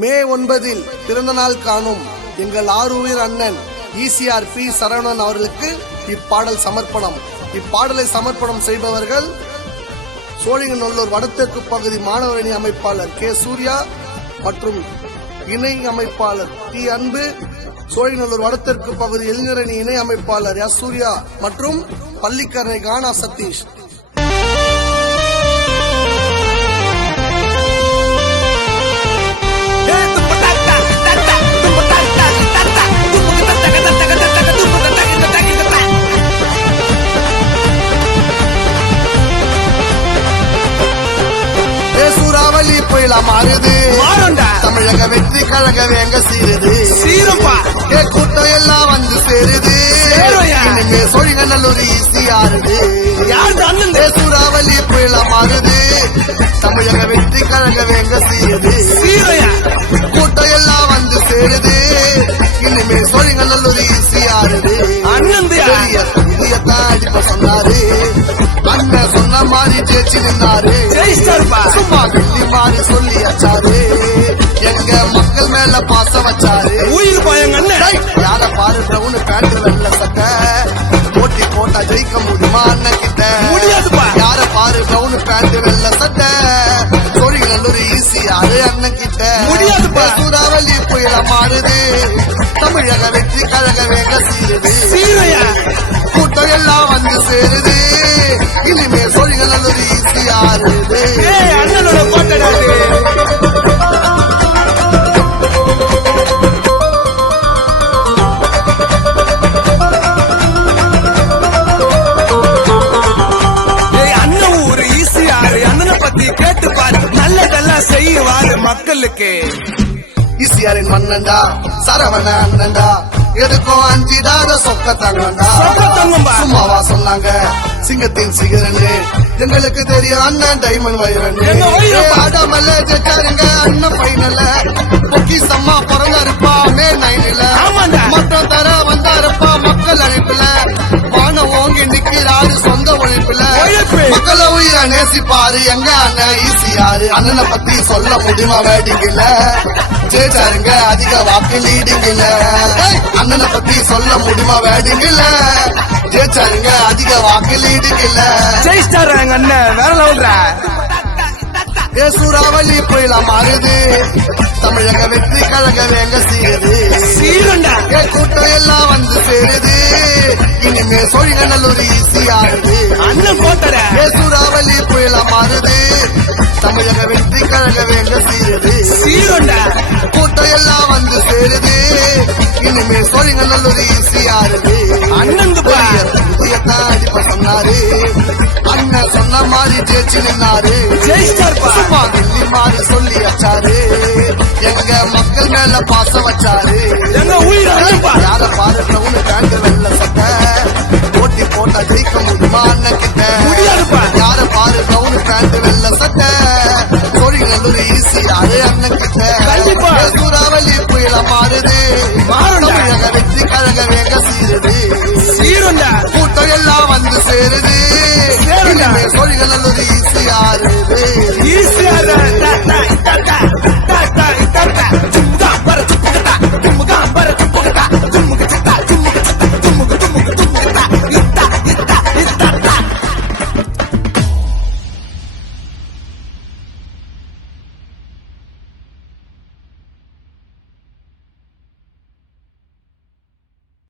மே 9 பிறந்த நாள் காணும் எங்கள் ஆருயிர் அண்ணன் ஈசிஆர் பி சரவணன் அவர்களுக்கு இப்பாடல் சமர்ப்பணம். இப்பாடலை சமர்ப்பணம் செய்பவர்கள் சோழிங்கநல்லூர் வடதெற்கு பகுதி மாணவர் அணி அமைப்பாளர் கே சூர்யா மற்றும் இணை அமைப்பாளர் டி அன்பு, சோழிங்கநல்லூர் வடதெற்கு பகுதி இளைஞர் அணி இணை அமைப்பாளர் எஸ் சூர்யா மற்றும் பள்ளிக்கரணை கானா சதீஷ். சூறாவளி புயல மாறுது, தமிழக வெற்றி கழக வேங்க சீருது, கூட்டம் எல்லாம் வந்து சேருது, இனிமே சோழிங்கநல்லூர் ஈசிஆருது. சூறாவளி புயல மாறுது, தமிழக வெற்றி கழக வேங்க சீருது, கூட்டம் எல்லாம் வந்து சேருது, இனிமே சோழிங்கநல்லூர் ஈசிஆருது. இதயத்தான் அடிப்ப சொன்னாரு, அண்ணன் சொன்ன மாதிரி ஜெயிச்சு நின்னாரு, சும்மா வெள்ளி மாறி சொல்லி அச்சாரு, எங்க மக்கள் மேல பாசம் வச்சாரு. யார பாரு பிரவுனு பேண்ட் வெள்ள சட்டை போட்டி போட்டா ஜெயிக்க முடியுமா அண்ணன் கிட்ட? யார பாரு பிரவுனு பேண்ட் வெள்ள சட்டை சோழிங்கநல்லூர் ஈசிஆர் அண்ணன் கிட்ட. சூறாவளி புயல மாறுது, தமிழக வெற்றி கழக வேக சீருது, கூட்டம் எல்லாம் வந்து சேருது, இனிமே சோழிங்கநல்லூர் ஈசிஆருது. அண்ணனோட போட்டடாது. கேட்டு பாரு, நல்லதெல்லாம் செய்வாரு மக்களுக்கு. ஈசிஆரின் மன்னண்டா சரவண அண்ணண்டா, எதுக்கும் அஞ்சிடாத சொக்க தங்கண்டா. சும்மாவா சொன்னாங்க சிங்கத்தின் சிகரன்னு, எங்களுக்கு தெரியும் அண்ணன் டைமண்ட் வைரன்னு. ஆடாமல்ல ஜெட்டாருங்க அண்ணன் பைனல, பொக்கிசம்மா பிறந்தாருப்பா மே 9ல, மட்டும் தர வந்தாருப்பா மக்கள் அழைப்புல, வானம் ஓங்கி நிக்கிறாரு சொந்த உழைப்புல, மக்களை உயிரை நேசிப்பாரு எங்க அண்ணன் ஈசிஆர். அண்ணனை பத்தி சொல்ல முடியுமா வேடிக்கல, ஜெயிச்சாருங்க அதிக வாக்கு லீடிங்கல. அண்ணனை பத்தி சொல்ல முடியுமா வேடிக்கல, ஜெயிச்சாருங்க அதிக வாக்கு லீடிங்கல. ஜெயிச்சாருங்க அண்ணன் வேற லெவல்ற. சூறாவளி புயல மாறுது, தமிழக வெற்றி கழக வேங்க சீருது, கூட்டம் எல்லாம் வந்து சேருது, இனிமே சோழிங்கநல்லூர் ஈசிஆருது. அண்ணன் போட்டட. சூறாவளி புயல மாறுது, தமிழக வெற்றி கழக வேங்க சீருது, கூட்டம் எல்லாம் வந்து சேருது, இனிமே சோழிங்கநல்லூர் ஈசிஆருது. அண்ணன் இதயத்தான் அடிப்ப சொன்னாரு, அண்ணன் சொன்ன மாதிரி ஜெயிச்சு நின்னாரு, சும்மா வெள்ளி மாறி சொல்லி அச்சாரு, எங்க மக்கள் மேல பாசம் வச்சாரு. யார பாரு பிரவுனு பேண்ட் வெள்ள சட்டை போட்டி போட்டா ஜெயிக்க முடியுமா அண்ணன் கிட்ட? யார பாரு பிரவுனு பேண்ட் வெள்ள சட்டை சோழிங்கநல்லூர் ஈசிஆர் அண்ணன் கிட்ட. சூறாவளி புயல மாறுது, தமிழக வெற்றி கழக வேக சீருது, கூட்டம் எல்லாம் வந்து சேருது, சோழிங்கநல்லூர் ஈசிஆருது.